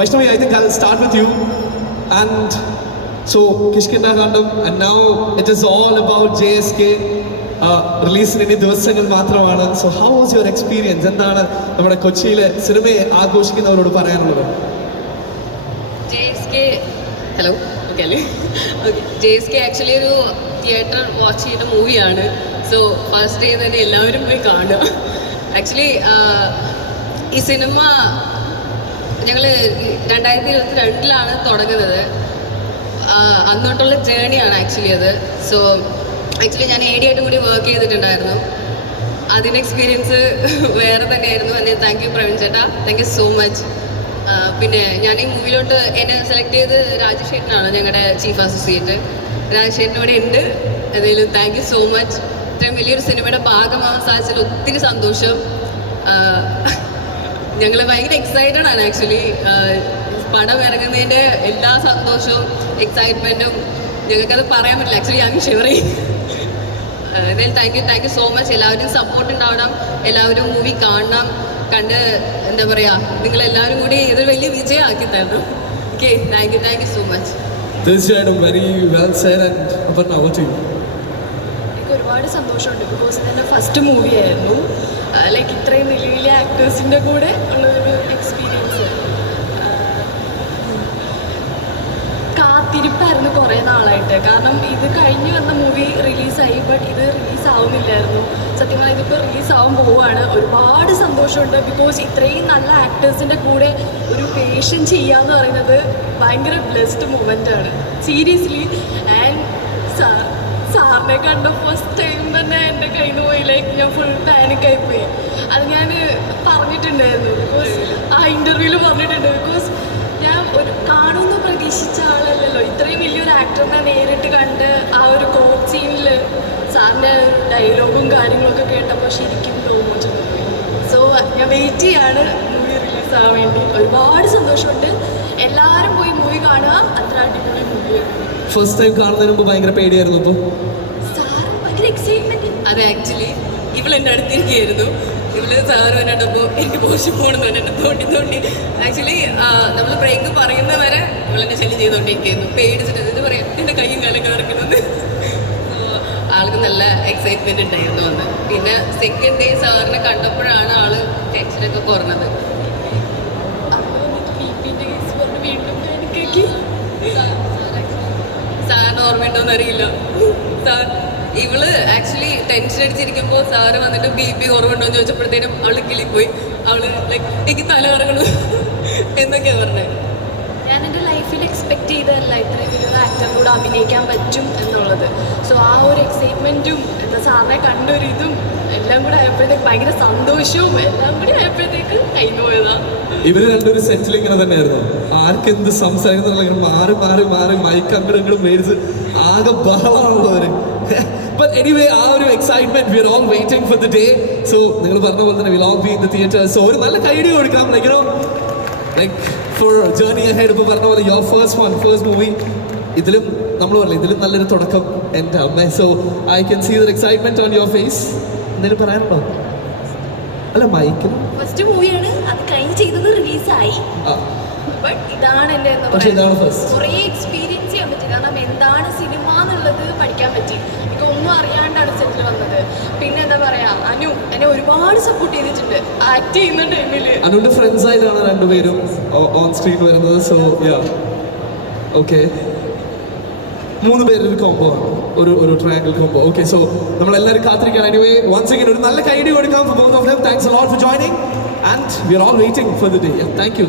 Vaishnavi, I think I'll start with you. And so, Kishkinda Kandam, and now it is all about JSK. റിലീസിന് ഇനി ദിവസങ്ങൾ മാത്രമാണ്. So how was your experience? എന്താണ് നമ്മുടെ കൊച്ചിയിലെ സിനിമയെ ആഘോഷിക്കുന്നവരോട് പറയാനുള്ളത്? ഹലോ, ഓക്കെ അല്ലേ? ഓക്കെ, JSK ആക്ച്വലി ഒരു തിയേറ്റർ വാച്ച് ചെയ്ത മൂവിയാണ്. സോ ഫസ്റ്റ് ഡേ തന്നെ എല്ലാവരും പോയി കാണുക. ആക്ച്വലി ഈ സിനിമ ഞങ്ങൾ 2022 തുടങ്ങുന്നത്. അന്നോട്ടുള്ള ജേണിയാണ് ആക്ച്വലി അത്. സോ ആക്ച്വലി ഞാൻ AD ആയിട്ടും കൂടി വർക്ക് ചെയ്തിട്ടുണ്ടായിരുന്നു. അതിൻ്റെ എക്സ്പീരിയൻസ് വേറെ തന്നെയായിരുന്നു. എന്നെ താങ്ക് യു പ്രവീൺ ചേട്ടാ, താങ്ക് യു സോ മച്ച്. പിന്നെ ഞാൻ ഈ മൂവിയിലോട്ട് എന്നെ സെലക്ട് ചെയ്ത് രാജേഷ് ചേട്ടനാണ്, ഞങ്ങളുടെ ചീഫ് അസോസിയേറ്റ്. രാജേഷ് ചേട്ടൻ ഇവിടെ ഉണ്ട്. എന്തായാലും താങ്ക് യു സോ മച്ച്. ഇത്രയും വലിയൊരു സിനിമയുടെ ഭാഗമാവാൻ സാധിച്ചതിൽ ഒത്തിരി സന്തോഷം. ഞങ്ങൾ ഭയങ്കര എക്സൈറ്റഡ് ആണ് ആക്ച്വലി. പടം ഇറങ്ങുന്നതിൻ്റെ എല്ലാ സന്തോഷവും എക്സൈറ്റ്മെൻറ്റും ഞങ്ങൾക്കത് പറയാൻ പറ്റില്ല. ആക്ച്വലി ഞാൻ ഷെയറി. എന്തായാലും താങ്ക് യു സോ മച്ച്. എല്ലാവരും സപ്പോർട്ട് ഉണ്ടാവണം, എല്ലാവരും മൂവി കാണണം. കണ്ട് എന്താ പറയുക, നിങ്ങളെല്ലാവരും കൂടി ഇതൊരു വലിയ വിജയമാക്കി തരണം. Okay, thank you so much. തീർച്ചയായിട്ടും very well said. And Aparna, over to you. എനിക്ക് ഒരുപാട് സന്തോഷമുണ്ട്. ബിക്കോസ് ഇതെൻ്റെ ഫസ്റ്റ് മൂവിയായിരുന്നു. ലൈക്ക് ഇത്രയും വലിയ വലിയ ആക്ടേഴ്സിൻ്റെ കൂടെ ഉള്ളൊരു എക്സ്പീരിയൻസ്. കാത്തിരിപ്പായിരുന്നു കുറേ നാളായിട്ട്. കാരണം ഇത് കഴിഞ്ഞ് വന്ന മൂവി റിലീസായി, ബട്ട് ഇത് റിലീസാവുന്നില്ലായിരുന്നു. സത്യമായി ഇതിപ്പോൾ റിലീസാവാൻ പോവുകയാണ്. ഒരുപാട് സന്തോഷമുണ്ട്. ബിക്കോസ് ഇത്രയും നല്ല ആക്ടേഴ്സിൻ്റെ കൂടെ ഒരു പേഷ്യൻ ചെയ്യാന്ന് പറയുന്നത് ഭയങ്കര ബ്ലെസ്ഡ് മൊമെൻ്റാണ് സീരിയസ്ലി. ആൻഡ് സാറിനെ കണ്ട ഫസ്റ്റ് ടൈം തന്നെ എൻ്റെ കയ്യിൽ നിന്ന് പോയി. ലൈക്ക് ഞാൻ ഫുൾ പാനിക്കായിപ്പോയി. അത് ഞാൻ പറഞ്ഞിട്ടുണ്ടായിരുന്നു. ബിക്കോസ് ആ ഇൻ്റർവ്യൂവിൽ പറഞ്ഞിട്ടുണ്ട്. ബിക്കോസ് ഞാൻ ഒരു കാണുമെന്ന് പ്രതീക്ഷിച്ച ആളല്ലല്ലോ. ഇത്രയും വലിയൊരു ആക്ടറിനെ നേരിട്ട് കണ്ട് ആ ഒരു കോട്ട് സീനിൽ സാറിൻ്റെ ഡയലോഗും കാര്യങ്ങളൊക്കെ കേട്ടപ്പോൾ ശരിക്കും തോന്നിച്ചു. സോ ഞാൻ വെയിറ്റ് ചെയ്യാണ് മൂവി റിലീസാകാൻ വേണ്ടി. ഒരുപാട് സന്തോഷമുണ്ട്. എല്ലാവരും പോയി മൂവി കാണുക. അത്ര അടിപൊളി മൂവിയാണ്. ഫസ്റ്റ് ടൈം കാണുന്നതിന് മുമ്പ് ഭയങ്കര പേടിയായിരുന്നു. ഇപ്പോൾ സാറ് ഭയങ്കര എക്സൈറ്റ്മെൻറ്റ്. അതെ, ആക്ച്വലി ഇവളെൻ്റെ അടുത്തിരിക്കുകയായിരുന്നു. ഇവള് സാറ് വന്നിട്ടപ്പോൾ എനിക്ക് പോസ്റ്റ് പോകണമെന്ന് പറഞ്ഞിട്ട് തോണ്ടി ആക്ച്വലി നമ്മൾ ബ്രേക്ക് പറയുന്ന വരെ ഇവളെന്നെ ശല്യം ചെയ്തുകൊണ്ടിരിക്കുകയായിരുന്നു. പേടിച്ചിട്ട് ഇത് പറയാം, എൻ്റെ കയ്യും കാലം കറക്കണമെന്ന്. ആൾക്ക് നല്ല എക്സൈറ്റ്മെൻറ്റ് ഉണ്ടായിരുന്നു അന്ന്. പിന്നെ സെക്കൻഡ് ഡേ സാറിനെ കണ്ടപ്പോഴാണ് ആള് ടെൻഷനൊക്കെ കുറഞ്ഞത്. സാറിന് ഓർമ്മയുണ്ടോന്ന് അറിയില്ല. ഇവള് ആക്ച്വലി ടെൻഷൻ അടിച്ചിരിക്കുമ്പോൾ സാറ് വന്നിട്ട് BP കുറവുണ്ടോ എന്ന് ചോദിച്ചപ്പോഴത്തേനും അവള് കിളിപ്പോയി. അവള് ലൈക്ക് എനിക്ക് തല കറങ്ങണു എന്നൊക്കെയാ പറഞ്ഞത്. ഞാൻ എൻ്റെ ലൈഫിൽ എക്സ്പെക്റ്റ് ചെയ്തതല്ല ഇത്രയും വലിയൊരു ആക്ടറിൻ്റെ കൂടെ അഭിനയിക്കാൻ പറ്റും എന്നുള്ളത്. സോ ആ ഒരു എക്സൈറ്റ്മെൻറ്റും എന്താ സാറിനെ കണ്ടൊരു ഇതും എല്ലാം കൂടെ ആയപ്പോഴത്തേക്ക് ഭയങ്കര സന്തോഷവും എല്ലാം കൂടി ആയപ്പോഴത്തേക്ക് കഴിഞ്ഞു പോയതാണ്. ഇവര് രണ്ടൊരു സെറ്റിൽ ഇങ്ങനെ തന്നെയായിരുന്നു. ആർക്കെന്ത് സംസാരിക്കുന്ന മാറി മാറി മാറി മൈക്ക് അങ്ങോട്ടും ഇങ്ങോട്ടും മേടിച്ച് ആകെ ബഹളമാണുള്ളവര്. But anyway, ആ ഒരു excitement, we are all waiting for the day. So നിങ്ങൾ പറഞ്ഞ പോലെ തന്നെ we'll all be in the theater. So ഒരു നല്ല കൈഡി കൊടുക്കാം, like you know, like for journey ahead. ഇപ്പോൾ പറഞ്ഞ പോലെ your first movie. ഇതിലും നമ്മൾ പറഞ്ഞില്ല, ഇതിലും നല്ലൊരു തുടക്കം എൻ്റെ അമ്മ. So I can see the excitement on your face. എന്തെങ്കിലും പറയാനുണ്ടോ? അല്ല, മൈക്കിൽ ഫസ്റ്റ് മൂവിയാണ്, അത് കഴിഞ്ഞ് ചെയ്തത് റിലീസായി. ബട്ട് ഇതാണ് എൻ്റെ എന്താ പറയുക, കുറേ എക്സ്പീരിയൻസ് ചെയ്യാൻ പറ്റി. കാരണം എന്താണ് സിനിമ എന്നുള്ളത് പഠിക്കാൻ പറ്റി. എനിക്ക് ഒന്നും അറിയാണ്ടാണ് സെറ്റിൽ വന്നത്. പിന്നെ എന്താ പറയുക, അനു എന്നെ ഒരുപാട് സപ്പോർട്ട് ചെയ്തിട്ടുണ്ട് ആക്ട് ചെയ്യുന്ന ടൈമിൽ. അനുവിൻ്റെ ഫ്രണ്ട്സ് ആയിട്ടാണ് രണ്ടുപേരും ഓൺ സ്ക്രീൻ വരുന്നത്. സോ യാ, ഓക്കെ, 3 പേരൊരു കോംബോ ആണ്, ഒരു ട്രയാങ്കിൾ കോംബോ. ഓക്കെ, സോ നമ്മളെല്ലാവരും കാത്തിരിക്കുകയാണ്. എനിവേ, വൺസ് അഗൈൻ ഒരു നല്ല കൈഡി കൊടുക്കാം for both of them. Thanks a lot for joining and we are all waiting for the day. Thank you.